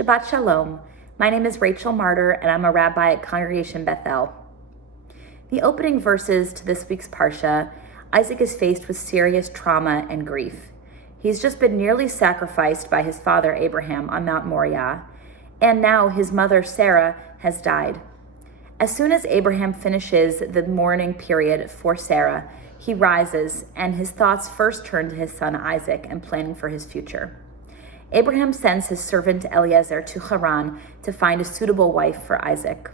Shabbat Shalom. My name is Rabbi Marder, and I'm a rabbi at Congregation Bethel. The opening verses to this week's Parsha, Isaac is faced with serious trauma and grief. He's just been nearly sacrificed by his father Abraham on Mount Moriah, and now his mother Sarah has died. As soon as Abraham finishes the mourning period for Sarah, he rises, and his thoughts first turn to his son Isaac and planning for his future. Abraham sends his servant Eliezer to Haran to find a suitable wife for Isaac.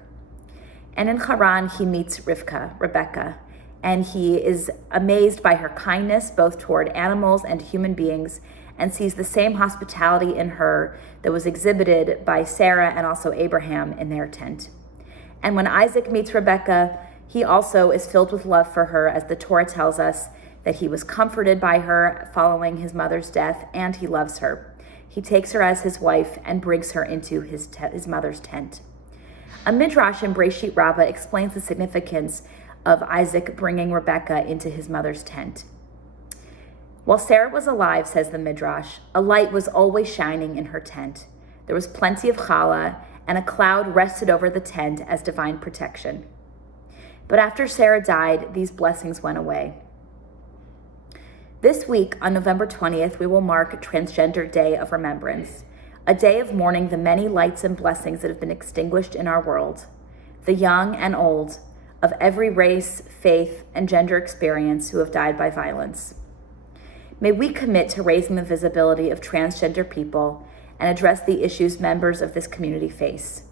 And in Haran, he meets Rebecca, and he is amazed by her kindness both toward animals and human beings, and sees the same hospitality in her that was exhibited by Sarah and also Abraham in their tent. And when Isaac meets Rebecca, he also is filled with love for her, as the Torah tells us that he was comforted by her following his mother's death, and he loves her. He takes her as his wife and brings her into his mother's tent. A midrash in Breshit Rabbah explains the significance of Isaac bringing Rebecca into his mother's tent. While Sarah was alive, says the midrash, a light was always shining in her tent. There was plenty of challah, and a cloud rested over the tent as divine protection. But after Sarah died, these blessings went away. This week, on November 20th, we will mark Transgender Day of Remembrance, a day of mourning the many lights and blessings that have been extinguished in our world, the young and old, of every race, faith, and gender experience who have died by violence. May we commit to raising the visibility of transgender people and address the issues members of this community face.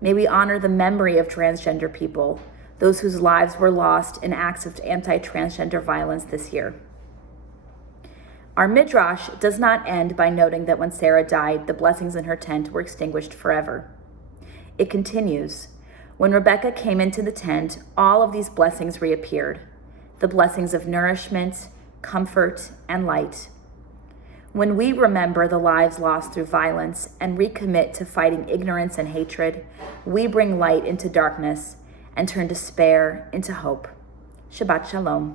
May we honor the memory of transgender people, those whose lives were lost in acts of anti-transgender violence this year. Our midrash does not end by noting that when Sarah died, the blessings in her tent were extinguished forever. It continues. When Rebecca came into the tent, all of these blessings reappeared, the blessings of nourishment, comfort, and light. When we remember the lives lost through violence and recommit to fighting ignorance and hatred, we bring light into darkness and turn despair into hope. Shabbat Shalom.